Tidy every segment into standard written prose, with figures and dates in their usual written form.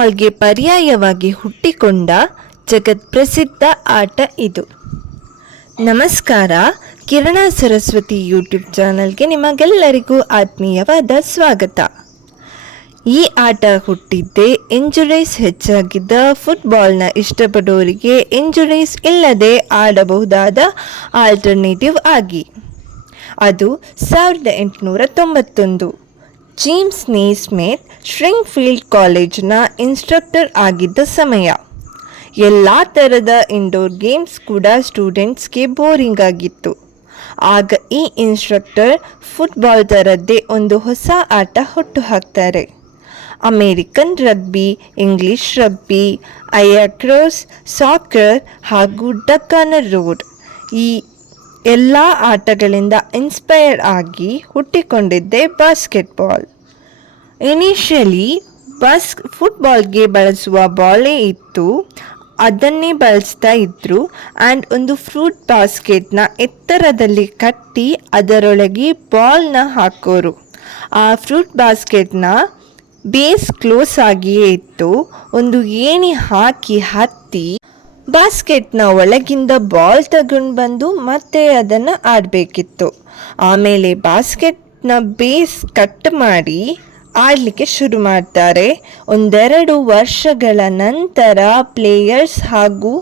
ಫುಟ್ಬಾಲ್ಗೆ ಪರ್ಯಾಯವಾಗಿ ಹುಟ್ಟಿಕೊಂಡ ಜಗತ್ಪ್ರಸಿದ್ಧ ಆಟ ಇದು. ನಮಸ್ಕಾರ, ಕಿರಣ ಸರಸ್ವತಿ ಯೂಟ್ಯೂಬ್ ಚಾನಲ್ಗೆ ನಿಮಗೆಲ್ಲರಿಗೂ ಆತ್ಮೀಯವಾದ ಸ್ವಾಗತ. ಈ ಆಟ ಹುಟ್ಟಿದ್ದೇ ಇಂಜುರೀಸ್ ಹೆಚ್ಚಾಗಿದ್ದ ಫುಟ್ಬಾಲ್ನ ಇಷ್ಟಪಡೋರಿಗೆ ಇಂಜುರೀಸ್ ಇಲ್ಲದೆ ಆಡಬಹುದಾದ ಆಲ್ಟರ್ನೇಟಿವ್ ಆಗಿ. ಅದು 1891 ಜೇಮ್ಸ್ ನೇಸ್ಮಿತ್ ಶ್ರಿಂಗ್ಫೀಲ್ಡ್ ಕಾಲೇಜ್ನ ಇನ್ಸ್ಟ್ರಕ್ಟರ್ ಆಗಿದ್ದ ಸಮಯ. ಎಲ್ಲ ಥರದ ಇಂಡೋರ್ ಗೇಮ್ಸ್ ಕೂಡ ಸ್ಟೂಡೆಂಟ್ಸ್ಗೆ ಬೋರಿಂಗ್ ಆಗಿತ್ತು. ಆಗ ಈ ಇನ್ಸ್ಟ್ರಕ್ಟರ್ ಫುಟ್ಬಾಲ್ ಥರದ್ದೇ ಒಂದು ಹೊಸ ಆಟ ಹುಟ್ಟು ಹಾಕ್ತಾರೆ. American rugby, English rugby, lacrosse, soccer ಹಾಗೂ ಡಕ್ ಆನ್ ಅ ರೋಡ್, ಈ ಎಲ್ಲ ಆಟಗಳಿಂದ ಇನ್ಸ್ಪೈರ್ಡ್ ಆಗಿ ಹುಟ್ಟಿಕೊಂಡಿದ್ದೇ ಬಾಸ್ಕೆಟ್ಬಾಲ್. ಇನಿಷಿಯಲಿ ಫುಟ್ಬಾಲ್ಗೆ ಬಳಸುವ ಬಾಲೇ ಇತ್ತು, ಅದನ್ನೇ ಬಳಸ್ತಾ ಇದ್ರು. ಆ್ಯಂಡ್ ಒಂದು ಫ್ರೂಟ್ ಬಾಸ್ಕೆಟ್ನ ಎತ್ತರದಲ್ಲಿ ಕಟ್ಟಿ ಅದರೊಳಗೆ ಬಾಲ್ನ ಹಾಕೋರು. ಆ ಫ್ರೂಟ್ ಬಾಸ್ಕೆಟ್ನ ಬೇಸ್ ಕ್ಲೋಸ್ ಆಗಿಯೇ ಇತ್ತು. ಒಂದು ಏಣಿ ಹಾಕಿ ಹತ್ತಿ ಬಾಸ್ಕೆಟ್ನ ಒಳಗಿಂದ ಬಾಲ್ ತಗೊಂಡು ಬಂದು ಮತ್ತೆ ಅದನ್ನು ಆಡಬೇಕಿತ್ತು. ಆಮೇಲೆ ಬಾಸ್ಕೆಟ್ನ ಬೇಸ್ ಕಟ್ ಮಾಡಿ ಆಡಲಿಕ್ಕೆ ಶುರು ಮಾಡ್ತಾರೆ. 1-2 ವರ್ಷಗಳ ನಂತರ ಪ್ಲೇಯರ್ಸ್ ಹಾಗೂ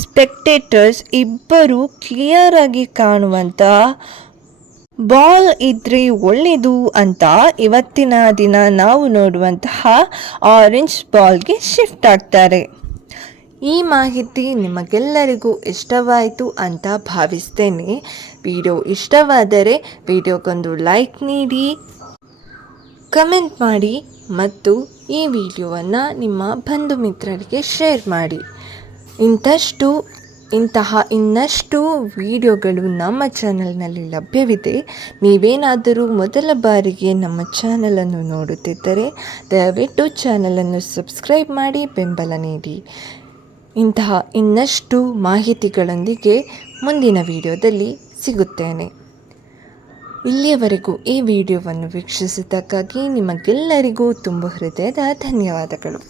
ಸ್ಪೆಕ್ಟೇಟರ್ಸ್ ಇಬ್ಬರು ಕ್ಲಿಯರ್ ಆಗಿ ಕಾಣುವಂಥ ಬಾಲ್ ಇದ್ರೆ ಒಳ್ಳೆಯದು ಅಂತ ಇವತ್ತಿನ ದಿನ ನಾವು ನೋಡುವಂತಹ ಆರೆಂಜ್ ಬಾಲ್ಗೆ ಶಿಫ್ಟ್ ಆಗ್ತಾರೆ. ಈ ಮಾಹಿತಿ ನಿಮಗೆಲ್ಲರಿಗೂ ಇಷ್ಟವಾಯಿತು ಅಂತ ಭಾವಿಸ್ತೇನೆ. ವಿಡಿಯೋ ಇಷ್ಟವಾದರೆ ವಿಡಿಯೋಗೊಂದು ಲೈಕ್ ನೀಡಿ, ಕಮೆಂಟ್ ಮಾಡಿ ಮತ್ತು ಈ ವಿಡಿಯೋವನ್ನು ನಿಮ್ಮ ಬಂಧು ಮಿತ್ರರಿಗೆ ಶೇರ್ ಮಾಡಿ. ಇನ್ನಷ್ಟು ವಿಡಿಯೋಗಳು ನಮ್ಮ ಚಾನಲ್ನಲ್ಲಿ ಲಭ್ಯವಿದೆ. ನೀವೇನಾದರೂ ಮೊದಲ ಬಾರಿಗೆ ನಮ್ಮ ಚಾನಲನ್ನು ನೋಡುತ್ತಿದ್ದರೆ ದಯವಿಟ್ಟು ಚಾನಲನ್ನು ಸಬ್ಸ್ಕ್ರೈಬ್ ಮಾಡಿ ಬೆಂಬಲ ನೀಡಿ. ಇನ್ನಷ್ಟು ಮಾಹಿತಿಗಳೊಂದಿಗೆ ಮುಂದಿನ ವಿಡಿಯೋದಲ್ಲಿ ಸಿಗುತ್ತೇನೆ. ಇಲ್ಲಿಯವರೆಗೂ ಈ ವಿಡಿಯೋವನ್ನು ವೀಕ್ಷಿಸಿದ್ದಕ್ಕಾಗಿ ನಿಮಗೆಲ್ಲರಿಗೂ ತುಂಬ ಹೃದಯದ ಧನ್ಯವಾದಗಳು.